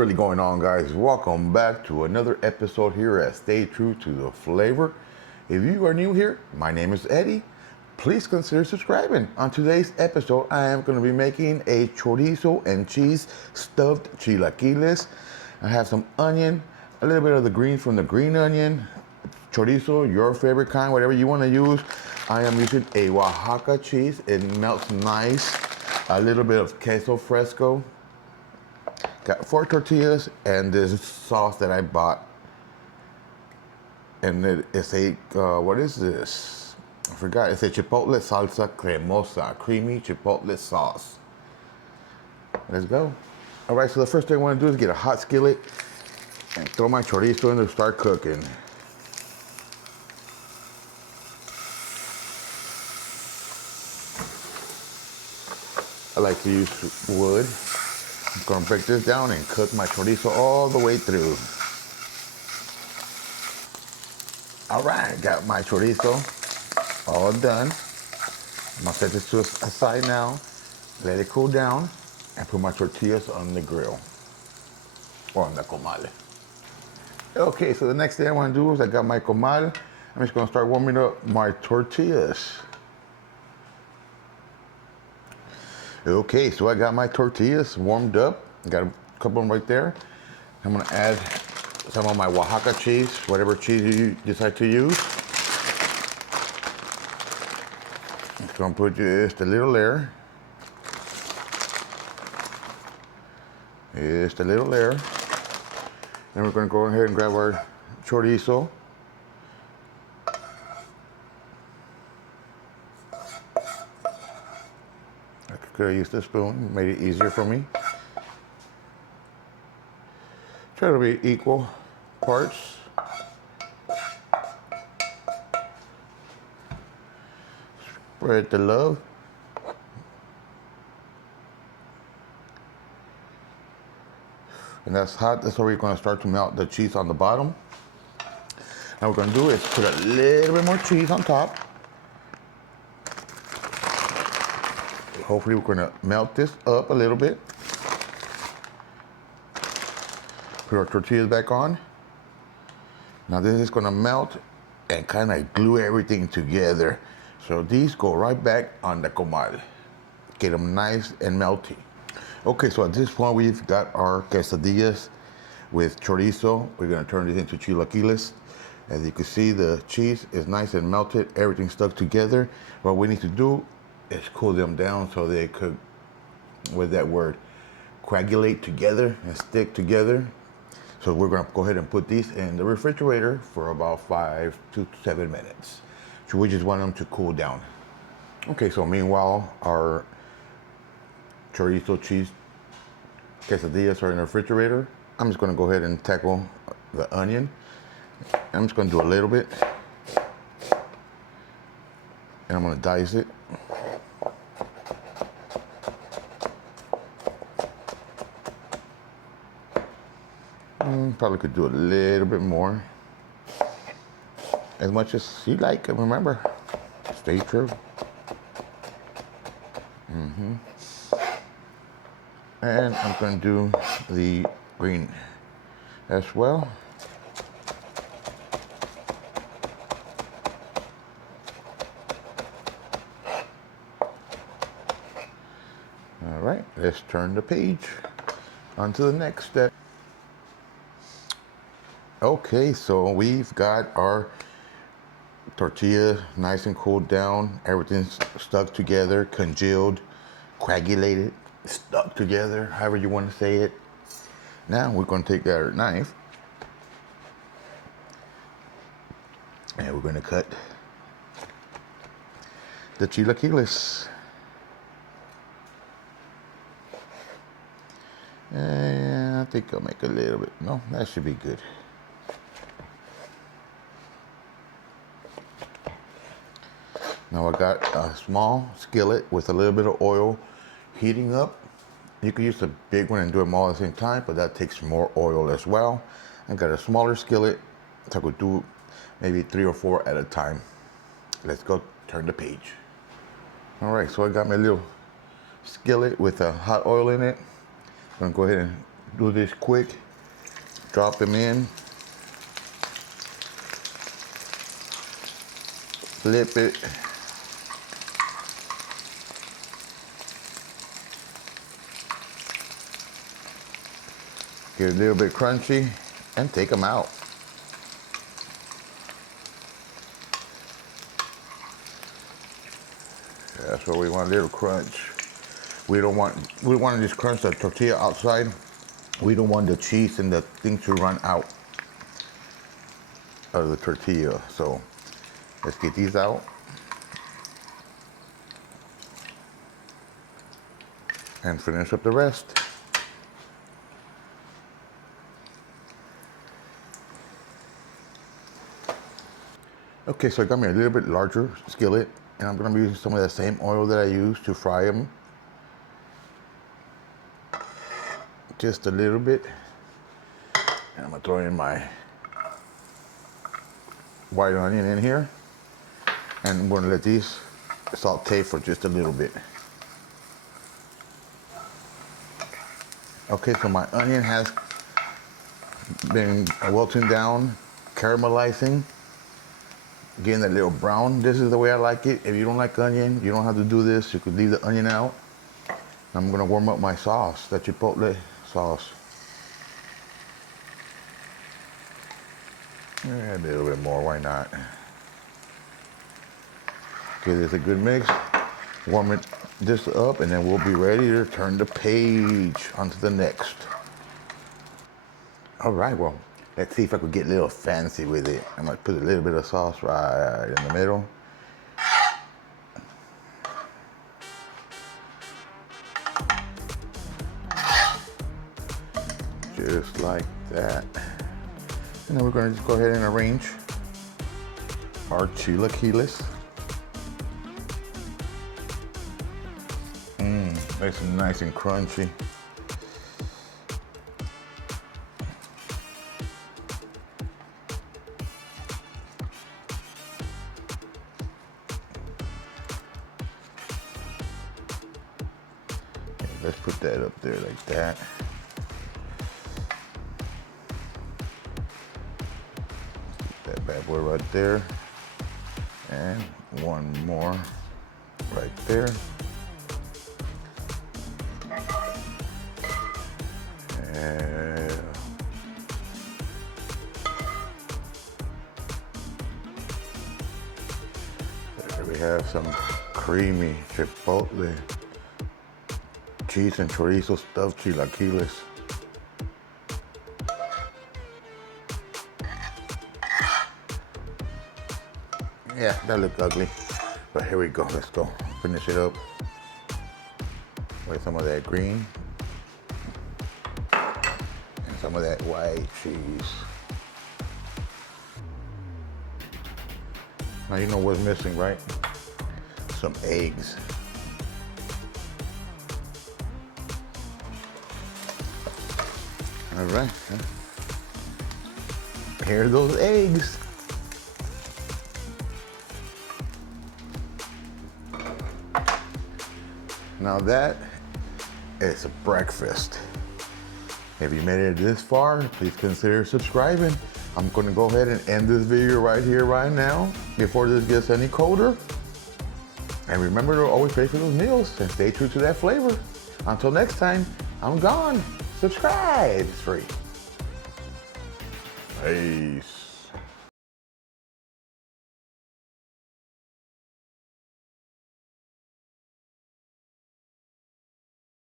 really going on, guys? Welcome back to another episode here at Stay True to the Flavor. If you are new here, my name is Eddie. Please consider subscribing. On today's episode, I am going to be making a chorizo and cheese stuffed chilaquiles. I have some onion, a little bit of the green from the green onion, chorizo, your favorite kind, whatever you want to use. I am using a Oaxaca cheese. It melts nice. A little bit of queso fresco. Got 4 tortillas and this sauce that I bought. And it's a, what is this? I forgot. It's a chipotle salsa cremosa, creamy chipotle sauce. Let's go. All right, so the first thing I want to do is get a hot skillet and throw my chorizo in to start cooking. I like to use wood. I'm gonna break this down and cook my chorizo all the way through. All right, got my chorizo all done. I'm gonna set this to aside now, let it cool down, and put my tortillas on the grill, or on the comal. Okay, so the next thing I wanna do is I got my comal. I'm just gonna start warming up my tortillas. Okay, so I got my tortillas warmed up. Got a couple of them right there. I'm gonna add some of my Oaxaca cheese, whatever cheese you decide to use. Just gonna put just a little there. Just a little there. Then we're gonna go ahead and grab our chorizo. Could have used a spoon, made it easier for me. Try to be equal parts. Spread the love. And that's hot, that's where we're gonna start to melt the cheese on the bottom. Now what we're gonna do is put a little bit more cheese on top. Hopefully we're gonna melt this up a little bit. Put our tortillas back on. Now this is gonna melt and kind of glue everything together. So these go right back on the comal. Get them nice and melty. Okay, so at this point we've got our quesadillas with chorizo. We're gonna turn this into chilaquiles. As you can see, the cheese is nice and melted. Everything stuck together. What we need to do is cool them down so they could, with that word, coagulate together and stick together. So we're gonna go ahead and put these in the refrigerator for about 5 to 7 minutes. So we just want them to cool down. Okay, so meanwhile, our chorizo cheese quesadillas are in the refrigerator. I'm just gonna go ahead and tackle the onion. I'm just gonna do a little bit. And I'm gonna dice it. Probably could do a little bit more. As much as you like, and remember, stay true. And I'm going to do the green as well. All right, let's turn the page on to the next step. Okay, so we've got our tortilla nice and cooled down. Everything's stuck together, congealed, coagulated, stuck together, however you want to say it. Now we're going to take our knife and we're going to cut the chilaquiles. And I think I'll make a little bit. No, that should be good. Now I got a small skillet with a little bit of oil heating up. You could use a big one and do them all at the same time, but that takes more oil as well. I got a smaller skillet, so I could do maybe 3 or 4 at a time. Let's go turn the page. All right, so I got my little skillet with hot oil in it. I'm gonna go ahead and do this quick. Drop them in. Flip it. Get a little bit crunchy and take them out. That's what we want, a little crunch. We want to just crunch the tortilla outside. We don't want the cheese and the thing to run out of the tortilla. So let's get these out. And finish up the rest. Okay, so I got me a little bit larger skillet, and I'm gonna be using some of that same oil that I used to fry them. Just a little bit. And I'm gonna throw in my white onion in here. And I'm gonna let these saute for just a little bit. Okay, so my onion has been wilting down, caramelizing, getting that little brown. This is the way I like it. If you don't like onion, you don't have to do this. You could leave the onion out. I'm gonna warm up my sauce, that chipotle sauce. A little bit more, why not? Give this a good mix. Warm this up, and then we'll be ready to turn the page onto the next. All right, well, let's see if I could get a little fancy with it. I might put a little bit of sauce right in the middle. Just like that. And then we're going to just go ahead and arrange our chilaquiles. Makes it nice and crunchy. Let's put that up there like that. That bad boy right there. And one more right there. And there we have some creamy chipotle cheese and chorizo stuffed chilaquiles. Yeah, that looked ugly, but here we go. Let's go finish it up with some of that green and some of that white cheese. Now you know what's missing, right? Some eggs. All right, here are those eggs. Now that is a breakfast. If you made it this far, please consider subscribing. I'm gonna go ahead and end this video right here, right now, before this gets any colder. And remember to always pay for those meals and stay true to that flavor. Until next time, I'm gone. Subscribe, it's free. Peace.